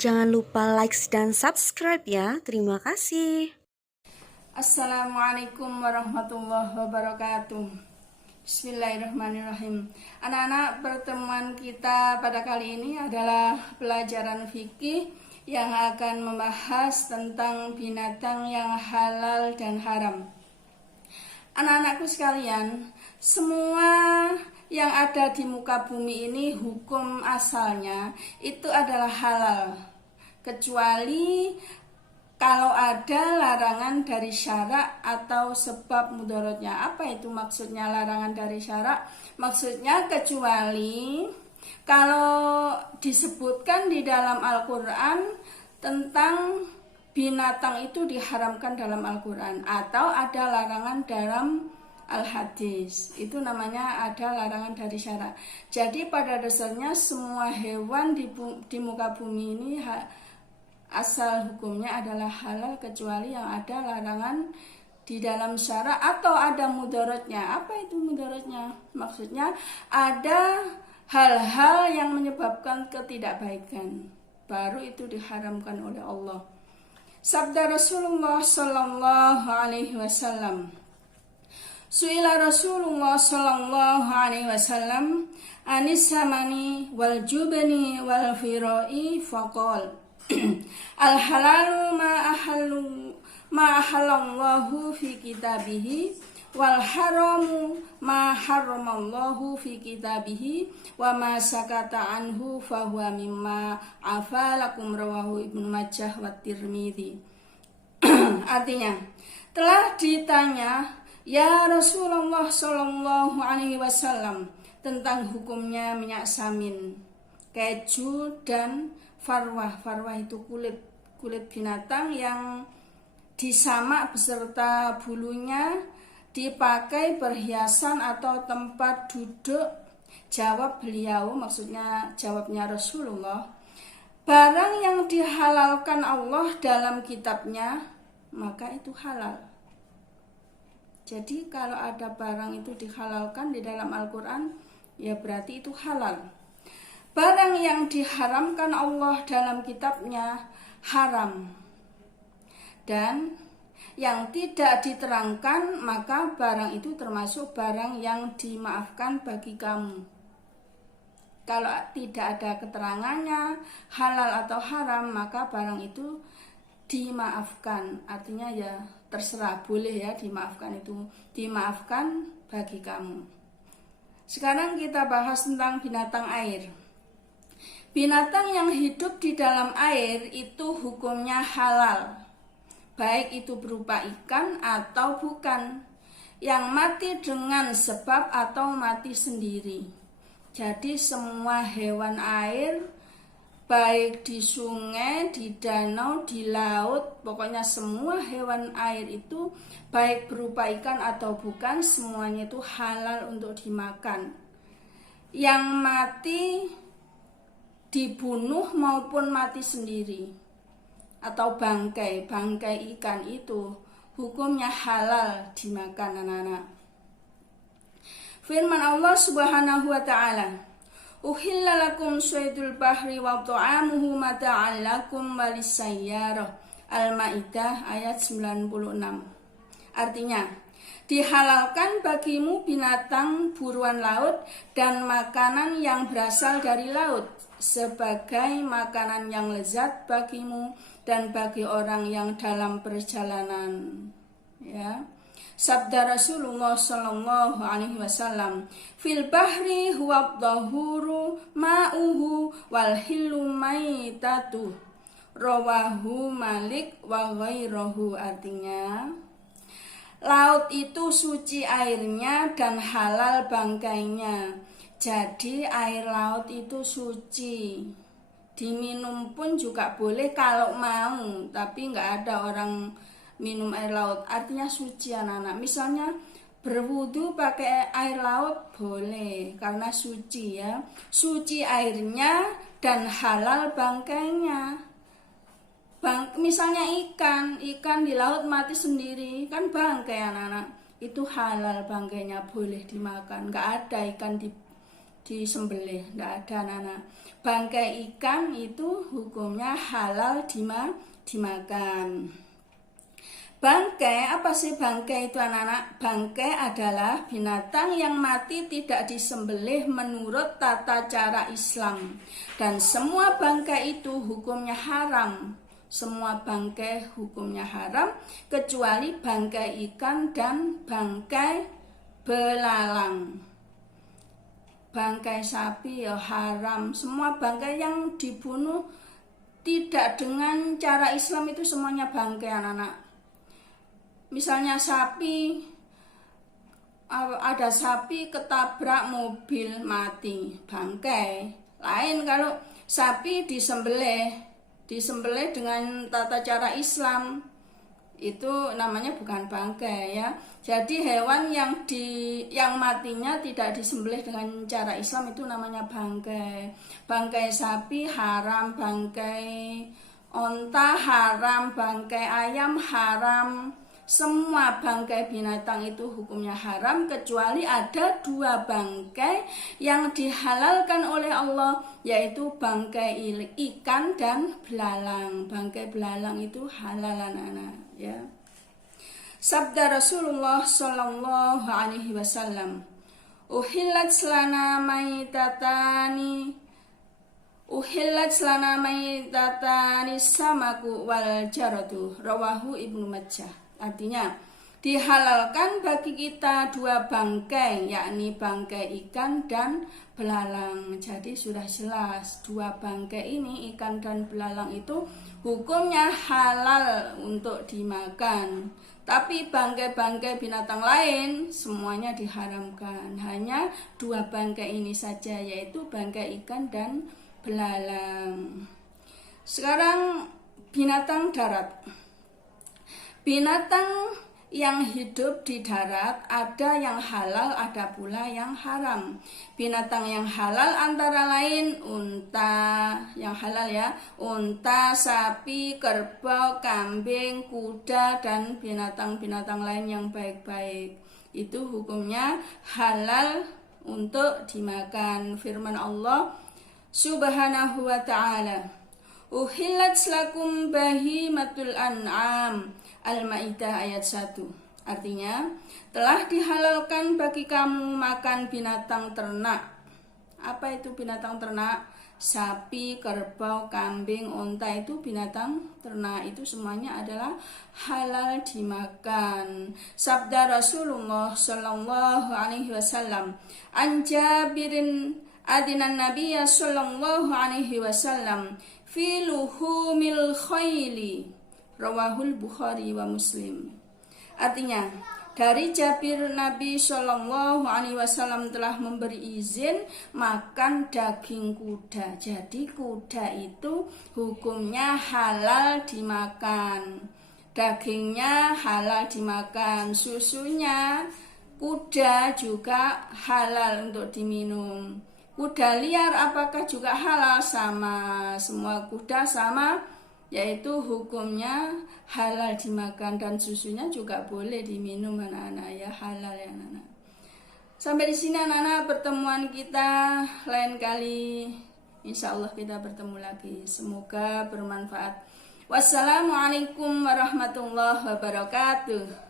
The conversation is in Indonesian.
Jangan lupa like dan subscribe ya. Terima kasih. Assalamualaikum warahmatullahi wabarakatuh. Bismillahirrahmanirrahim. Anak-anak, pertemuan kita pada kali ini adalah pelajaran fikih yang akan membahas tentang binatang yang halal dan haram. Anak-anakku sekalian, semua yang ada di muka bumi ini hukum asalnya itu adalah halal, kecuali kalau ada larangan dari syarak atau sebab mudaratnya. Apa itu maksudnya larangan dari syarak? Maksudnya kecuali kalau disebutkan di dalam Al-Quran tentang binatang itu diharamkan dalam Al-Quran, atau ada larangan dalam Al-Hadis, itu namanya ada larangan dari syarak. Jadi pada dasarnya semua hewan di muka bumi ini asal hukumnya adalah halal, kecuali yang ada larangan di dalam syarak atau ada mudaratnya. Apa itu mudaratnya? Maksudnya ada hal-hal yang menyebabkan ketidakbaikan, baru itu diharamkan oleh Allah. Sabda Rasulullah sallallahu alaihi wasallam, Su'ila Rasulullah sallallahu alaihi wasallam anis samani wal jubni wal firai faqal al halalu ma ahallallahu fi kitabihi wal haramu ma haramallahu fi kitabihi wa ma sakata anhu fahuwa mimma afalakum, rawahu Ibnu Majah wa Tirmidzi. Artinya, telah ditanya ya Rasulullah sallallahu alaihi wasallam tentang hukumnya minyak samin, keju dan farwah. Farwah itu kulit binatang yang disamak beserta bulunya, dipakai perhiasan atau tempat duduk. Jawab beliau, maksudnya jawabnya Rasulullah, barang yang dihalalkan Allah dalam kitabnya maka itu halal. Jadi kalau ada barang itu dihalalkan di dalam Al-Quran, ya berarti itu halal. Barang yang diharamkan Allah dalam kitabnya haram. Dan yang tidak diterangkan, maka barang itu termasuk barang yang dimaafkan bagi kamu. Kalau tidak ada keterangannya halal atau haram, maka barang itu dimaafkan. Artinya ya terserah, boleh ya dimaafkan, itu dimaafkan bagi kamu. Sekarang kita bahas tentang binatang air. Binatang yang hidup di dalam air itu hukumnya halal, baik itu berupa ikan atau bukan, yang mati dengan sebab atau mati sendiri. Jadi semua hewan air, baik di sungai, di danau, di laut, pokoknya semua hewan air itu baik berupa ikan atau bukan, semuanya itu halal untuk dimakan. Yang mati dibunuh maupun mati sendiri, atau bangkai ikan itu hukumnya halal dimakan, anak-anak. Firman Allah Subhanahu wa ta'ala, Uhilla lakum syaidul bahri wa ta'amuhu mata'an lakum walisayyarah. Al-Maidah ayat 96. Artinya, dihalalkan bagimu binatang buruan laut dan makanan yang berasal dari laut sebagai makanan yang lezat bagimu dan bagi orang yang dalam perjalanan. Ya. Sabda Rasulullah sallallahu alaihi wasallam, fil bahri huwa dhahuru ma'uhu wal hillu maitatu, rawahu Malik wa ghairahu. Artinya, laut itu suci airnya dan halal bangkainya. Jadi air laut itu suci, diminum pun juga boleh kalau mau, tapi nggak ada orang minum air laut. Artinya suci, anak-anak. Misalnya berwudu pakai air laut boleh, karena suci ya, suci airnya dan halal bangkainya. Misalnya ikan di laut mati sendiri, kan bangkai, anak-anak, itu halal bangkainya, boleh dimakan. Nggak ada ikan disembelih, tidak ada anak-anak. Bangkai ikan itu hukumnya halal dimakan. Bangkai, apa sih bangkai itu anak-anak? Bangkai adalah binatang yang mati tidak disembelih menurut tata cara Islam. Dan semua bangkai itu hukumnya haram. Semua bangkai hukumnya haram kecuali bangkai ikan dan bangkai belalang. Bangkai sapi ya haram. Semua bangkai yang dibunuh tidak dengan cara Islam itu semuanya bangkai anak-anak. Misalnya sapi, ada sapi ketabrak mobil mati, bangkai. Lain kalau sapi disembelih dengan tata cara Islam, itu namanya bukan bangkai ya. Jadi hewan yang matinya tidak disembelih dengan cara Islam itu namanya bangkai. Bangkai sapi haram, bangkai onta haram, bangkai ayam haram. Semua bangkai binatang itu hukumnya haram kecuali ada 2 bangkai yang dihalalkan oleh Allah, yaitu bangkai ikan dan belalang. Bangkai belalang itu halal anak-anak ya. Sabda Rasulullah sallallahu alaihi wasallam, Uhillat lana maitatani samaku wal jaradu, rawahu Ibnu Majah. Artinya, dihalalkan bagi kita 2 bangkai, yakni bangkai ikan dan belalang. Jadi sudah jelas 2 bangkai ini, ikan dan belalang itu hukumnya halal untuk dimakan. Tapi bangkai-bangkai binatang lain semuanya diharamkan. Hanya 2 bangkai ini saja, yaitu bangkai ikan dan belalang. Sekarang binatang darat. Binatang yang hidup di darat ada yang halal, ada pula yang haram. Binatang yang halal antara lain unta, yang halal ya, unta, sapi, kerbau, kambing, kuda, dan binatang-binatang lain yang baik-baik. Itu hukumnya halal untuk dimakan. Firman Allah Subhanahu wa ta'ala, Uhillat lakum bahimatul an'am. Al-Maidah ayat 1. Artinya, telah dihalalkan bagi kamu makan binatang ternak. Apa itu binatang ternak? Sapi, kerbau, kambing, unta itu binatang ternak. Itu semuanya adalah halal dimakan. Sabda Rasulullah sallallahu alaihi wasallam, An Jabirin adinan Nabiyya sallallahu alaihi wasallam fi luhumil khayli, rawahul Bukhari wa Muslim. Artinya, dari Jabir Nabi Shallallahu Alaihi Wasallam telah memberi izin makan daging kuda. Jadi kuda itu hukumnya halal dimakan. Dagingnya halal dimakan. Susunya kuda juga halal untuk diminum. Kuda liar apakah juga halal? Sama. Semua kuda sama, yaitu hukumnya halal dimakan, dan susunya juga boleh diminum anak-anak ya, halal ya anak-anak. Sampai di sini anak-anak pertemuan kita, lain kali insya Allah kita bertemu lagi. Semoga bermanfaat. Wassalamualaikum warahmatullahi wabarakatuh.